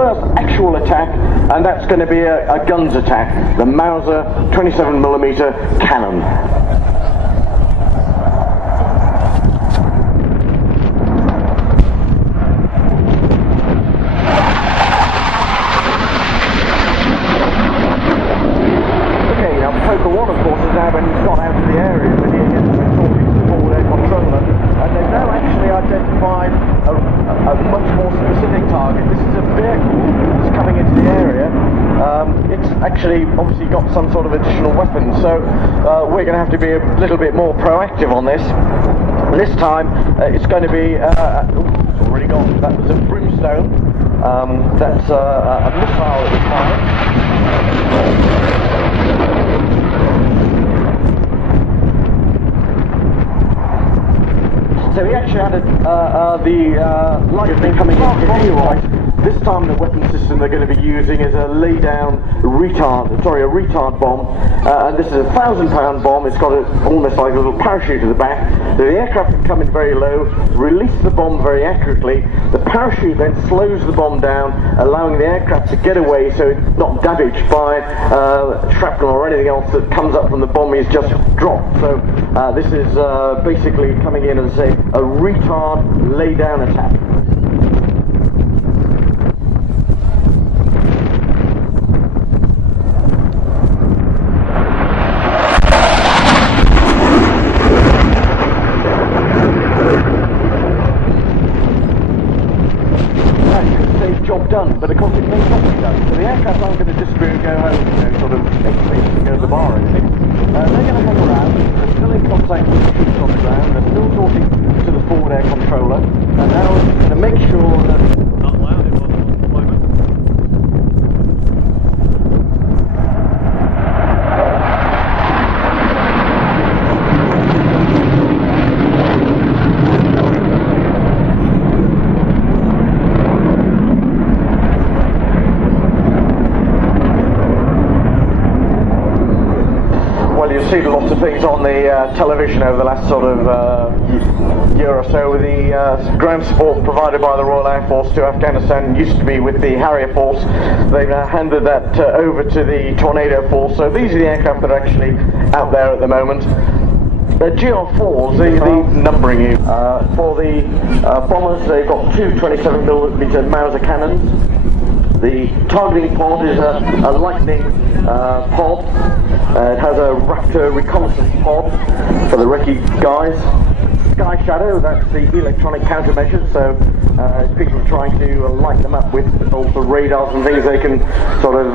first actual attack, and that's going to be a guns attack, the Mauser 27mm cannon. Poker 1, of course, has now been got out of the area, but here is talking to the forward air controller, and they've now actually identified a much more specific target. This is a vehicle that's coming into the area. It's actually obviously got some sort of additional weapon, so we're going to have to be a little bit more proactive on this. This time it's going to be, it's already gone, that was a brimstone. That's a missile that was fired. So he actually had the lightning coming in right. This time the weapon system they're going to be using is a retard bomb, and this is a 1,000-pound bomb. It's got almost like a little parachute at the back. So the aircraft can come in very low, release the bomb very accurately. The parachute then slows the bomb down, allowing the aircraft to get away so it's not damaged by shrapnel or anything else that comes up from the bomb is just dropped. So this is basically coming in as a retard lay-down attack. Job done, but of course it may not be done. So the aircraft aren't going to disappear and go home, sort of expedition, go to the bar or anything. They're going to hang around. They're still in contact with the troops on the ground. They're still talking to the forward air controller, and now it's going to make sure that. Not loud, it wasn't at the moment. You've seen lots of things on the television over the last sort of year or so with the ground support provided by the Royal Air Force to Afghanistan. Used to be with the Harrier Force. They've now handed that over to the Tornado Force. So these are the aircraft that are actually out there at the moment. The GR4s, the numbering you. For the bombers, they've got two 27mm Mauser cannons. The targeting pod is a lightning pod. It has a Raptor reconnaissance pod for the recce guys. Sky Shadow, that's the electronic countermeasures, so if people are trying to light them up with also radars and things, they can sort of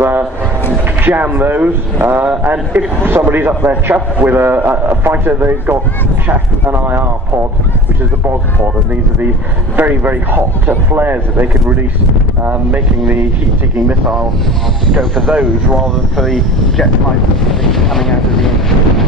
jam those. And if somebody's up there chuffed with a fighter, they've got chaff and IR pod, which is the BOS pod, and these are the very, very hot flares that they can release, making the heat-seeking missile go for those rather than for the jet type coming out of the engine.